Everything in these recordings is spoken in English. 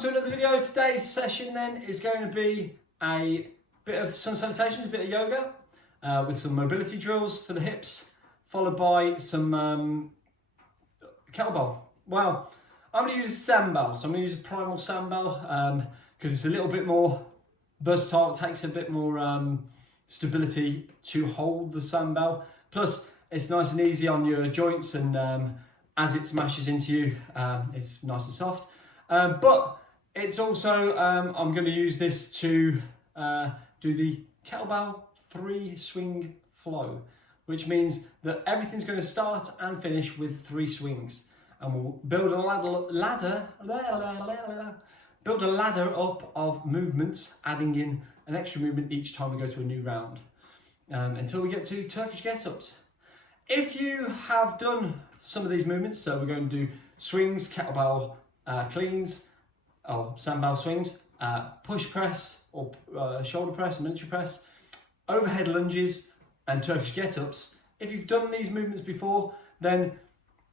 welcome to another video. Today's session then is going to be a bit of sun salutations, a bit of yoga with some mobility drills for the hips, followed by some kettlebell. Well, I'm going to use a sand-bell, so I'm going to use a Primal Sand-bell because it's a little bit more versatile. It takes a bit more stability to hold the sand-bell. Plus, it's nice and easy on your joints, and as it smashes into you, it's nice and soft. But it's also, I'm going to use this to do the kettlebell 3 swing flow, which means that everything's going to start and finish with 3 swings. And we'll build a ladder up of movements, adding in an extra movement each time we go to a new round, until we get to Turkish get-ups. If you have done some of these movements, so we're going to do swings, kettlebell cleans, or sand-bell swings, push press or shoulder press, military press, overhead lunges and Turkish get-ups. If you've done these movements before, then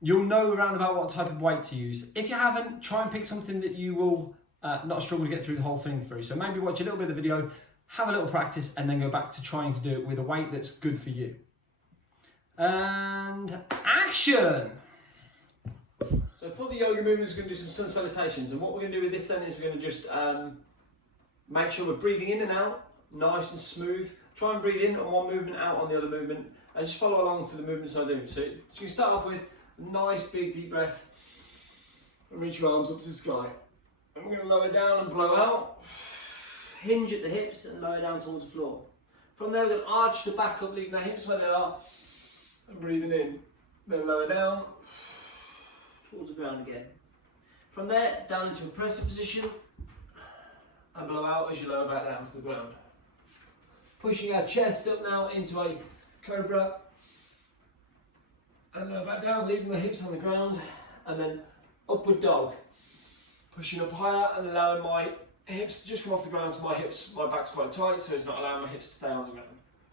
you'll know around about what type of weight to use. If you haven't, try and pick something that you will not struggle to get through the whole thing through. So maybe watch a little bit of the video, have a little practice, and then go back to trying to do it with a weight that's good for you. And action! So for the yoga movements, we're going to do some sun salutations, and what we're going to do with this then is we're going to just make sure we're breathing in and out, nice and smooth. Try and breathe in on one movement, out on the other movement, and just follow along to the movements I do. So you start off with a nice big deep breath, and reach your arms up to the sky. And we're going to lower down and blow out, hinge at the hips and lower down towards the floor. From there we're going to arch the back up, leaving our hips where they are, and breathing in. Then lower down towards the ground again. From there, down into a pressing position, and blow out as you lower back down to the ground. Pushing our chest up now into a cobra, and lower back down, leaving the hips on the ground, and then upward dog. Pushing up higher and allowing my hips to just come off the ground to my hips. My back's quite tight, so it's not allowing my hips to stay on the ground.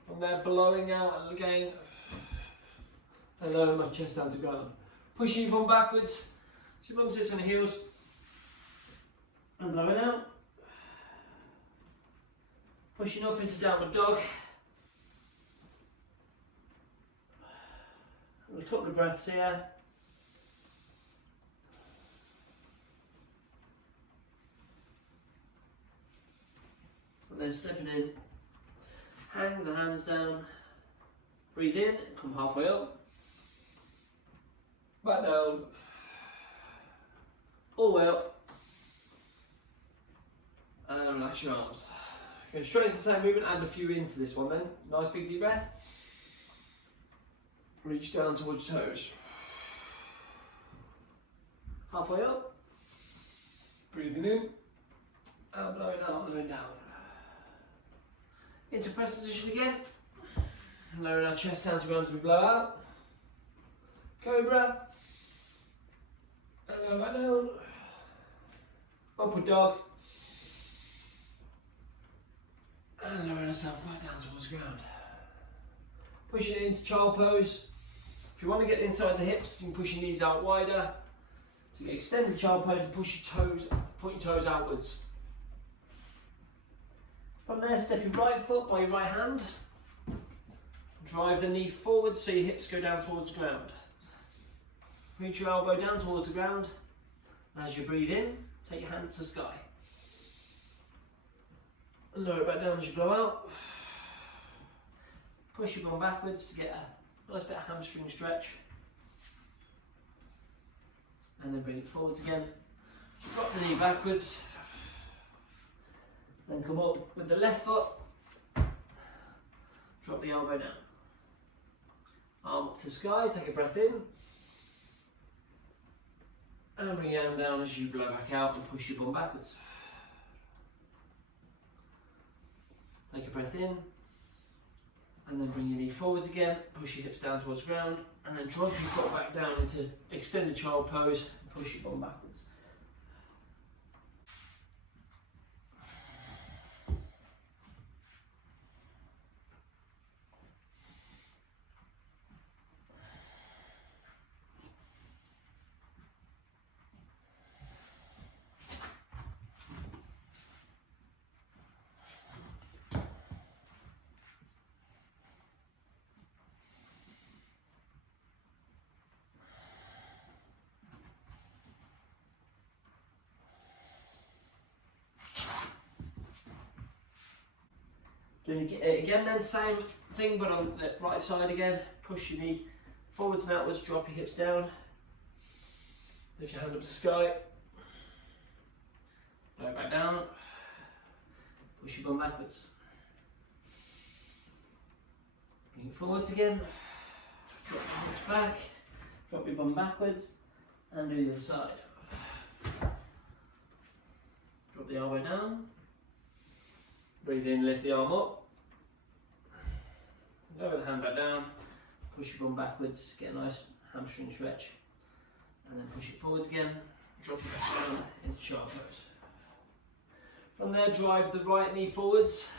From there, blowing out and again, and lowering my chest down to the ground. Pushing your bum backwards, so your bum sits on the heels, and blowing out. Pushing up into downward dog. A couple of breaths here. And then stepping in, hang the hands down, breathe in, come halfway up, back down, all the way up, and relax your arms. Go straight into the same movement, add a few into this one then. Nice big deep breath. Reach down towards your toes. Halfway up, breathing in, and blowing out, blowing down. Into press position again, lowering our chest down to ground as we blow out. Cobra, and lower back down. Upward dog, and lowering ourselves back down towards the ground. Pushing it into child pose. If you want to get inside the hips, you can push your knees out wider. So you get extended child pose and push your toes, point your toes outwards. From there, step your right foot by your right hand. Drive the knee forward so your hips go down towards the ground. Reach your elbow down towards the ground. And as you breathe in, take your hand up to the sky. Lower it back down as you blow out. Push your bum backwards to get a nice bit of hamstring stretch. And then bring it forwards again. Drop the knee backwards. Then come up with the left foot. Drop the elbow down. Arm up to sky, take a breath in. And bring your hand down as you blow back out and push your bum backwards. Take a breath in. And then bring your knee forwards again, push your hips down towards the ground, and then drop your foot back down into extended child pose and push your bum backwards. Doing it again then, same thing but on the right side again. Push your knee forwards and outwards, drop your hips down. Lift your hand up to the sky. Blow it back down. Push your bum backwards. Bring it forwards again. Drop your hips back. Drop your bum backwards. And do the other side. Drop the elbow down. Breathe in, lift the arm up. Lower the hand back down. Push your bum backwards. Get a nice hamstring stretch. And then push it forwards again. Drop it back down into sharp pose. From there, drive the right knee forwards.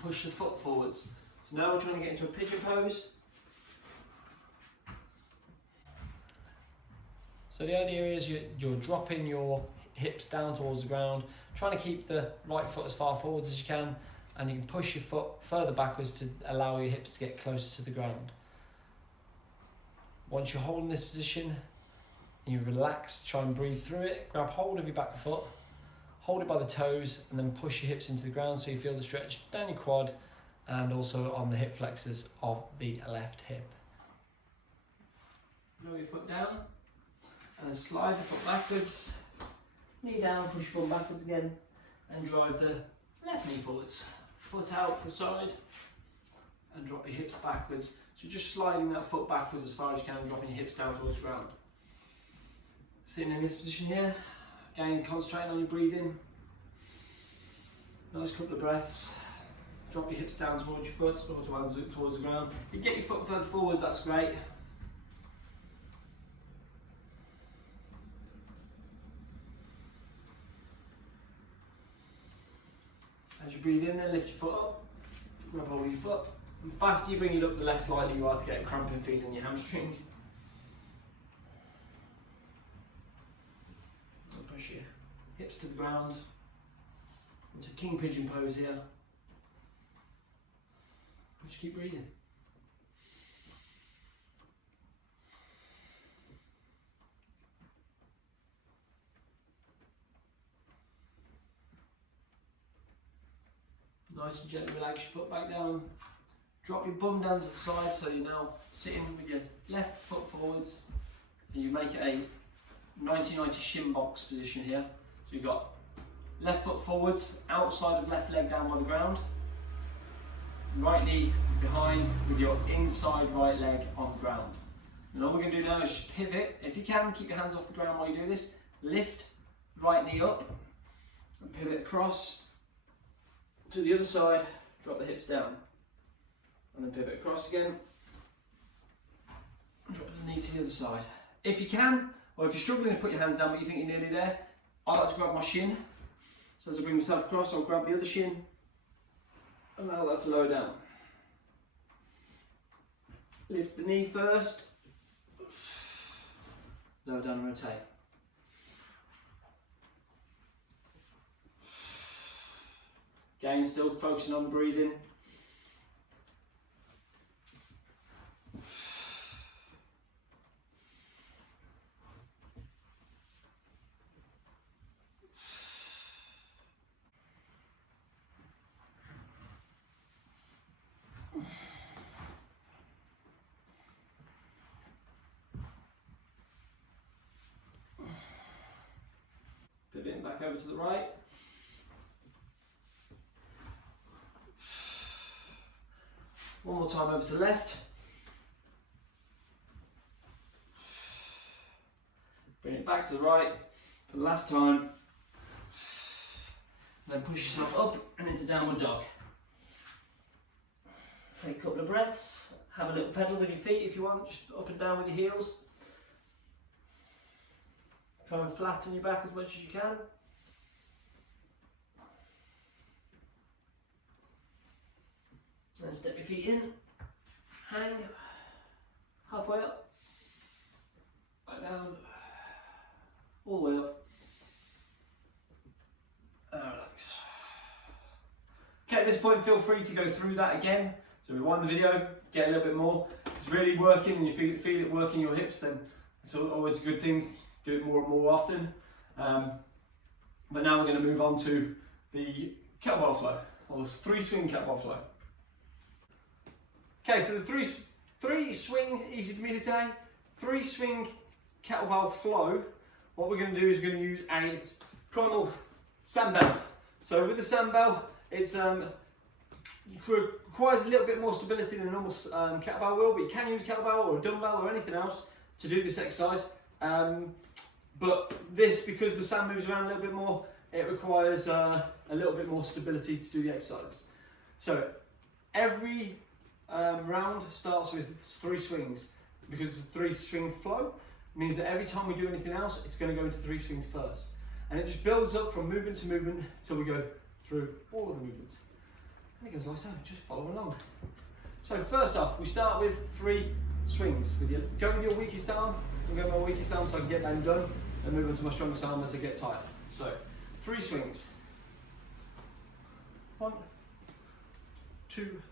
Push the foot forwards. So now we're trying to get into a pigeon pose. So the idea is you're dropping your hips down towards the ground, trying to keep the right foot as far forwards as you can, and you can push your foot further backwards to allow your hips to get closer to the ground. Once you're holding this position, you relax, try and breathe through it, grab hold of your back foot, hold it by the toes, and then push your hips into the ground so you feel the stretch down your quad and also on the hip flexors of the left hip. Lower your foot down and slide the foot backwards, knee down, push your bum backwards again, and drive the left knee forwards. Foot out to the side and drop your hips backwards. So just sliding that foot backwards as far as you can, dropping your hips down towards the ground. Sitting in this position here, again concentrating on your breathing. Nice couple of breaths. Drop your hips down towards your foot, towards the ground. If you get your foot further forward, that's great. As you breathe in, then lift your foot up, grab hold of your foot. The faster you bring it up, the less likely you are to get a cramping feeling in your hamstring. So push your hips to the ground into king pigeon pose here. Just keep breathing. Nice and gently relax your foot back down. Drop your bum down to the side so you're now sitting with your left foot forwards. And you make it a 90-90 shin box position here. So you've got left foot forwards, outside of left leg down by the ground. Right knee behind with your inside right leg on the ground. And all we're going to do now is just pivot. If you can, keep your hands off the ground while you do this. Lift right knee up and pivot across to the other side, drop the hips down. And then pivot across again, drop the knee to the other side. If you can, or if you're struggling to put your hands down but you think you're nearly there, I like to grab my shin. So as I bring myself across, I'll grab the other shin, allow that to lower down. Lift the knee first, lower down and rotate. Again, still focusing on the breathing. Pivoting back over to the right. One more time over to the left. Bring it back to the right for the last time. And then push yourself up and into downward dog. Take a couple of breaths. Have a little pedal with your feet if you want, just up and down with your heels. Try and flatten your back as much as you can. And step your feet in, hang, halfway up, back down, all the way up, and relax. Okay, at this point feel free to go through that again. So rewind the video, get a little bit more. If it's really working and you feel it working your hips, then it's always a good thing. Do it more and more often. But now we're going to move on to the kettlebell flow. or the 3 swing kettlebell flow. Okay, for the three swing, easy for me to say, 3 swing kettlebell flow, what we're going to do is we're going to use a Primal Sand-bell. So with the Sand-bell, it's requires a little bit more stability than a normal kettlebell will, but you can use a kettlebell or a dumbbell or anything else to do this exercise. But this, because the sand moves around a little bit more, it requires a little bit more stability to do the exercise. So every round starts with 3 swings. Because it's a 3 swing flow, it means that every time we do anything else, it's going to go into 3 swings first. And it just builds up from movement to movement until we go through all of the movements. And it goes like so, just follow along. So first off, we start with 3 swings. Go with your weakest arm. I'm going with my weakest arm so I can get that done, and move on to my strongest arm as I get tired. So 3 swings. 1, 2,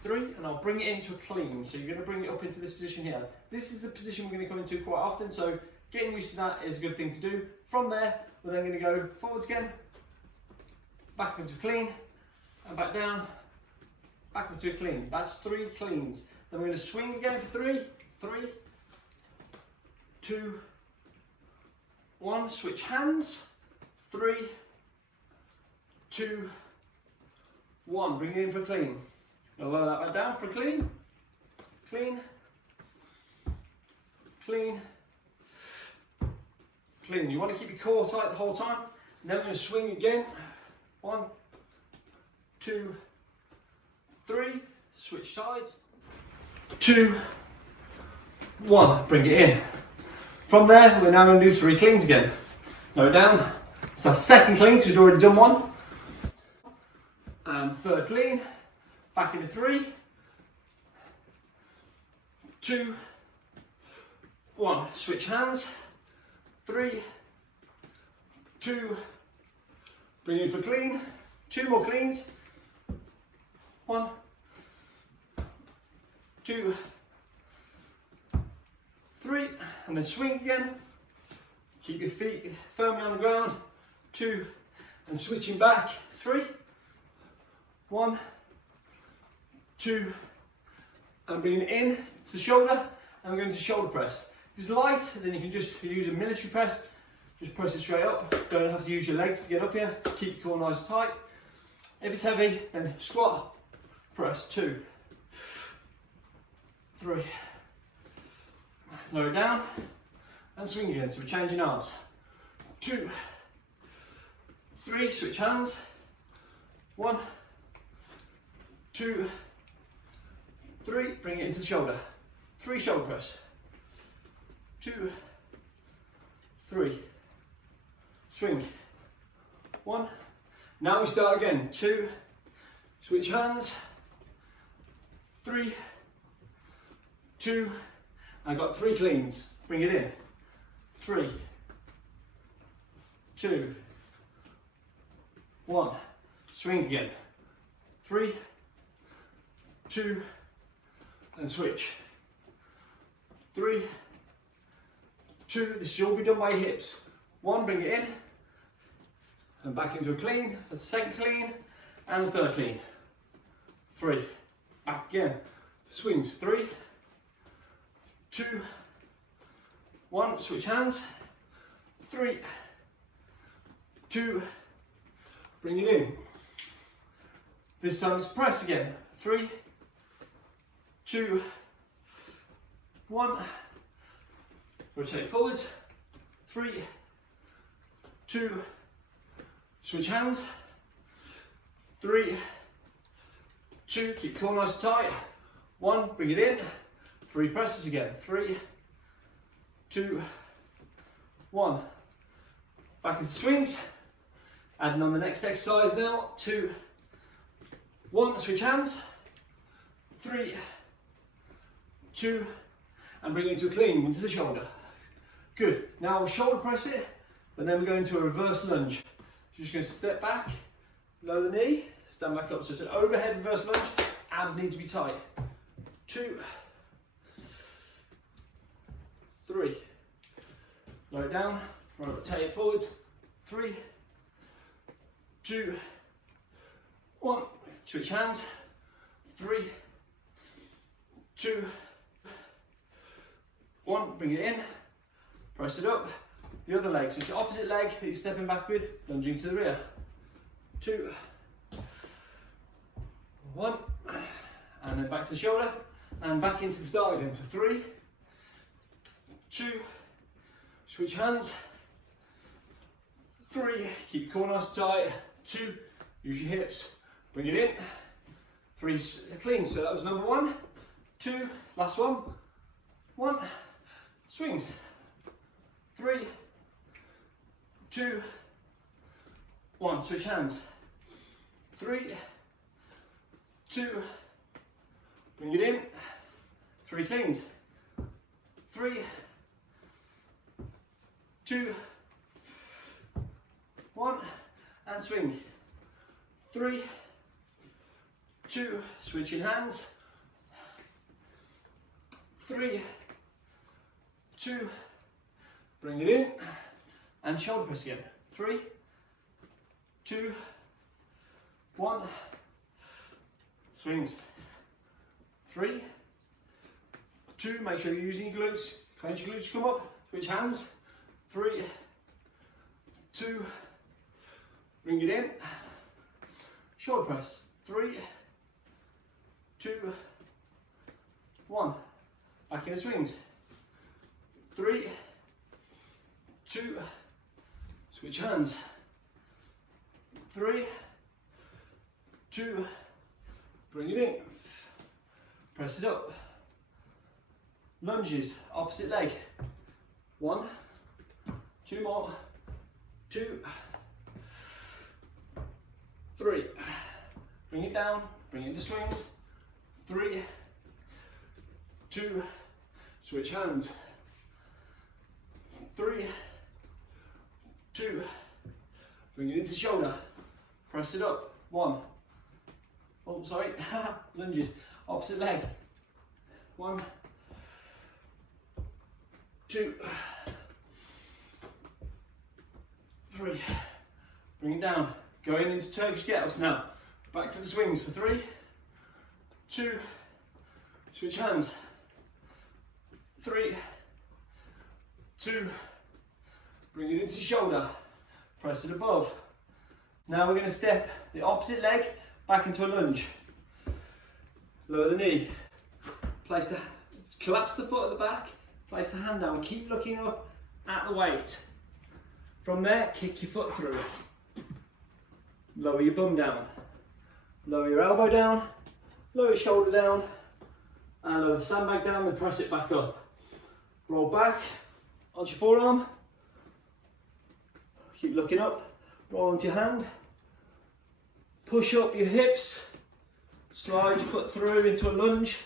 3, and I'll bring it into a clean. So you're going to bring it up into this position here. This is the position we're going to come into quite often, so getting used to that is a good thing to do. From there, we're then going to go forwards again, back into a clean, and back down, back into a clean. That's 3 cleans. Then we're going to swing again for 3. 3, 2, 1, switch hands. 3, 2, 1, bring it in for a clean. I'll lower that back down for a clean, clean, clean, clean. You want to keep your core tight the whole time. And then we're going to swing again. 1, 2, 3, switch sides. 2, 1, bring it in. From there, we're now going to do 3 cleans again. Lower down. It's our second clean because we've already done 1. And third clean. Back into 3, 2, 1, switch hands. 3, 2, bring in for clean. 2 more cleans. 1, 2, 3, and then swing again. Keep your feet firmly on the ground. 2, and switching back. 3, 1, 2, and bring it in to the shoulder, and we're going to shoulder press. If it's light, then you can just use a military press. Just press it straight up. Don't have to use your legs to get up here. Keep your core nice and tight. If it's heavy, then squat, press. 2, 3. Lower it down, and swing again. So we're changing arms. 2, 3, switch hands. 1, 2, 3, bring it into the shoulder. 3 shoulder press. 2, 3, swing. 1. Now we start again. 2, switch hands. 3, 2, I got 3 cleans. Bring it in. 3, 2, 1. Swing again. 3, 2, and switch. 3, 2, this should all be done by your hips. 1, bring it in, and back into a clean, a second clean, and a third clean. 3, back again, swings. 3, 2, 1, switch hands. 3, 2, bring it in. This time it's press again. 3, 2, 1, rotate forwards. 3, 2, switch hands. 3, 2, keep core nice and tight. 1, bring it in. 3 presses again. 3, 2, 1. Back into swings. Adding on the next exercise now. 2, 1, switch hands. 3, 2, and bring it into a clean, into the shoulder. Good. Now we'll shoulder press it, but then we're going to a reverse lunge. You're just going to step back, lower the knee, stand back up. So it's an overhead reverse lunge. Abs need to be tight. 2, 3. Lower it down, rotate it forwards. 3, 2, 1, switch hands, 3, 2, 1, bring it in, press it up, the other leg, so it's the opposite leg that you're stepping back with, lunging to the rear, 2, 1, and then back to the shoulder, and back into the start again, so 3, 2, switch hands, 3, keep your core nice tight, 2, use your hips, bring it in, 3, clean, so that was number 1, 2, last one, 1, swings, 3, 2, 1, switch hands, 3, 2, bring it in, 3 cleans, 3, 2, 1, and swing, 3, 2, switching hands, 3, 2, bring it in, and shoulder press again, 3, 2, 1, swings, 3, 2, make sure you're using your glutes, clench your glutes, come up, switch hands, 3, 2, bring it in, shoulder press, 3, 2, 1, back in the swings, 3, 2, switch hands, 3, 2, bring it in, press it up, lunges, opposite leg, 1, 2 more, 2, 3, bring it down, bring it into swings, 3, 2, switch hands, 3, 2, bring it into shoulder, press it up, 1, oh sorry, lunges, opposite leg, 1, 2, 3, bring it down, going into Turkish kettles now, back to the swings for 3, 2, switch hands, 3, 2, bring it into shoulder, press it above. Now we're going to step the opposite leg back into a lunge. Lower the knee, collapse the foot at the back, place the hand down, keep looking up at the weight. From there, kick your foot through. Lower your bum down, lower your elbow down, lower your shoulder down, and lower the sandbag down, then press it back up. Roll back onto your forearm, keep looking up, roll onto your hand, push up your hips, slide your foot through into a lunge,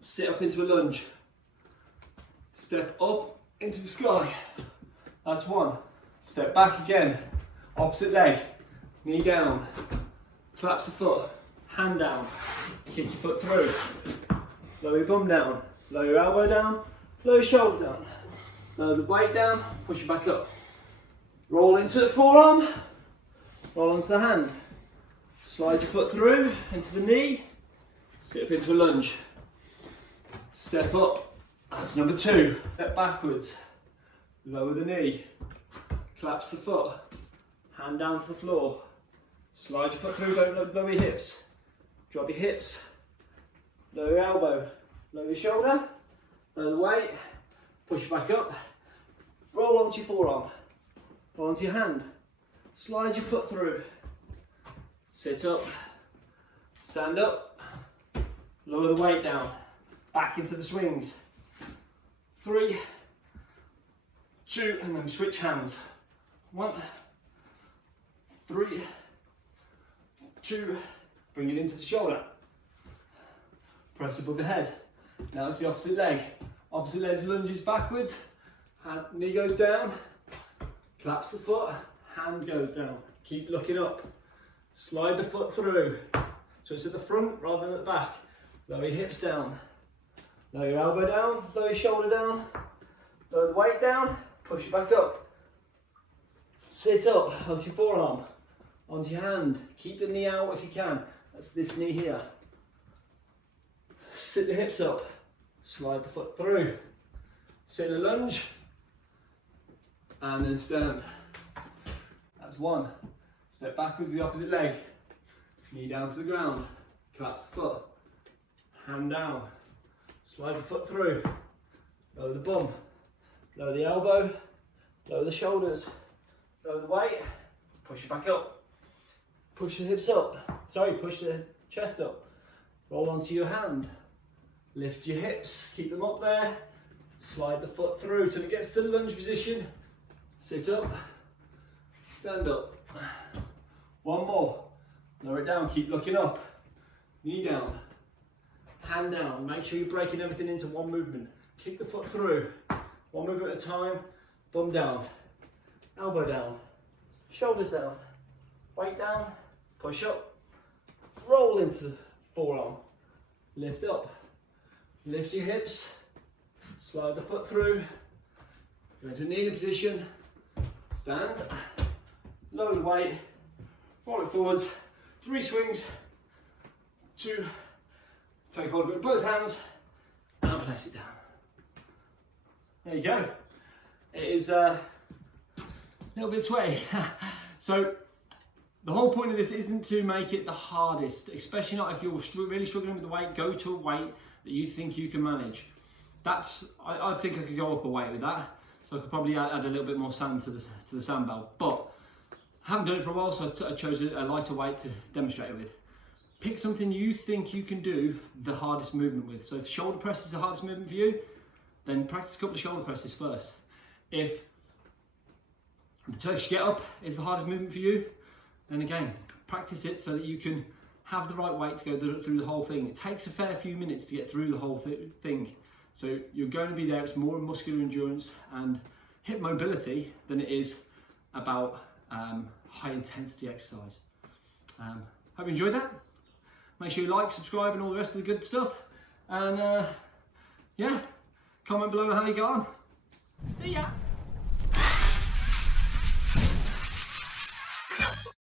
sit up into a lunge, step up into the sky, that's 1, step back again, opposite leg, knee down, collapse the foot, hand down, kick your foot through, lower your bum down, lower your elbow down, lower your shoulder down, lower the weight down, push it back up, roll into the forearm, roll onto the hand, slide your foot through into the knee, sit up into a lunge, step up, that's number 2, step backwards, lower the knee, collapse the foot, hand down to the floor, slide your foot through, don't lower your hips, drop your hips, lower your elbow, lower your shoulder, lower the weight, push it back up, roll onto your forearm, roll onto your hand, slide your foot through, sit up, stand up, lower the weight down, back into the swings, 3, 2, and then switch hands, 1, 3, 2, bring it into the shoulder, press above the head. Now it's the opposite leg lunges backwards, knee goes down, collapse the foot, hand goes down, keep looking up, slide the foot through, so it's at the front rather than at the back, lower your hips down, lower your elbow down, lower your shoulder down, lower the weight down, push it back up, sit up onto your forearm, onto your hand. Keep the knee out if you can. That's this knee here. Sit the hips up, slide the foot through. Sit in a lunge, and then stand. That's one. Step backwards the opposite leg. Knee down to the ground. Collapse the foot. Hand down. Slide the foot through. Lower the bum. Lower the elbow. Lower the shoulders. Lower the weight. Push it back up. Push the hips up. Sorry, push the chest up. Roll onto your hand. Lift your hips. Keep them up there. Slide the foot through till it gets to the lunge position. Sit up. Stand up. One more. Lower it down. Keep looking up. Knee down. Hand down. Make sure you're breaking everything into one movement. Kick the foot through. One movement at a time. Bum down. Elbow down. Shoulders down. Weight down. Push up. Roll into the forearm. Lift up. Lift your hips. Slide the foot through. Go into kneeling position. Stand. Lower the weight. Roll it forwards. 3 swings. 2. Take hold of it with both hands and place it down. There you go. It is a little bit sweaty. So the whole point of this isn't to make it the hardest, especially not if you're really struggling with the weight. Go to a weight that you think you can manage. I think I could go up a weight with that. So I could probably add a little bit more sand to the sand-bell. But I haven't done it for a while, so I chose a lighter weight to demonstrate it with. Pick something you think you can do the hardest movement with. So if shoulder press is the hardest movement for you, then practice a couple of shoulder presses first. If the Turkish get up is the hardest movement for you, then again, practice it so that you can have the right weight to go through the whole thing. It takes a fair few minutes to get through the whole thing. So you're going to be there, it's more muscular endurance and hip mobility than it is about high intensity exercise. Hope you enjoyed that. Make sure you like, subscribe and all the rest of the good stuff. And yeah, comment below how you got on. See ya.